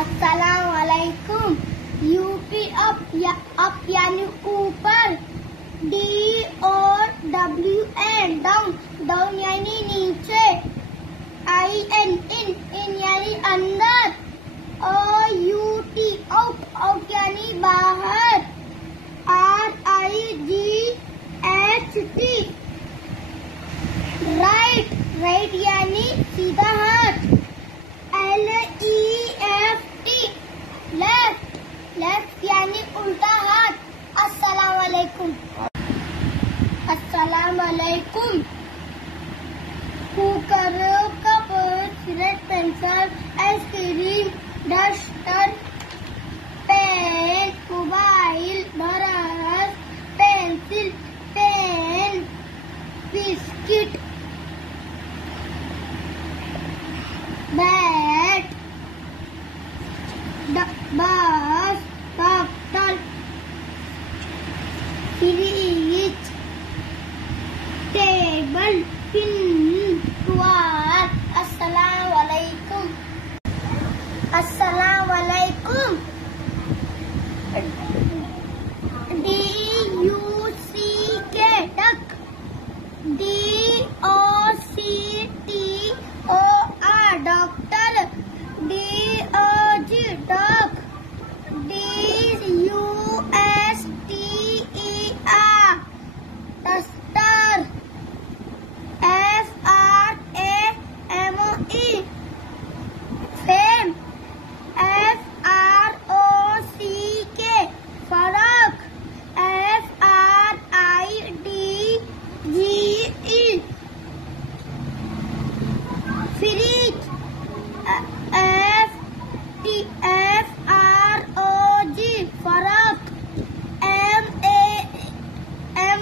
अस्सलाम वालेकुम। UP up यानी ऊपर, DOWN डाउन यानी नीचे, IN इन यानी अंदर, OUT आउट यानी बाहर, RIGHT राइट यानी सीधा हाथ, LEFT लेफ्ट यानी उल्टा हाथ। अस्सलाम वालेकुम। अस्सलाम वालेकुम। Cooker, cup, cigarette, pencil, ice cream, duster, pen, mobile, brush, pencil, pen, biscuit, bat, बस, doctor, fridge, table, pin, tool. अस्सलाम वालेकुम। अस्सलाम वालेकुम। DUCK duck, DOCTOR doctor, DOG dog, DUSTER duster, FRAME fame, FROCK फरक, FRIDGE फ्रिज, FROG फरक,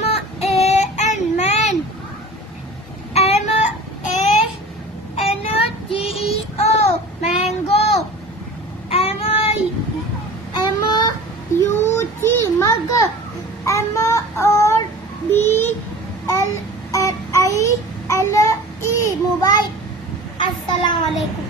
MAN man, MANGO mango, MUG मग, MOBILE mobile. अस्सलाम वालेकुम।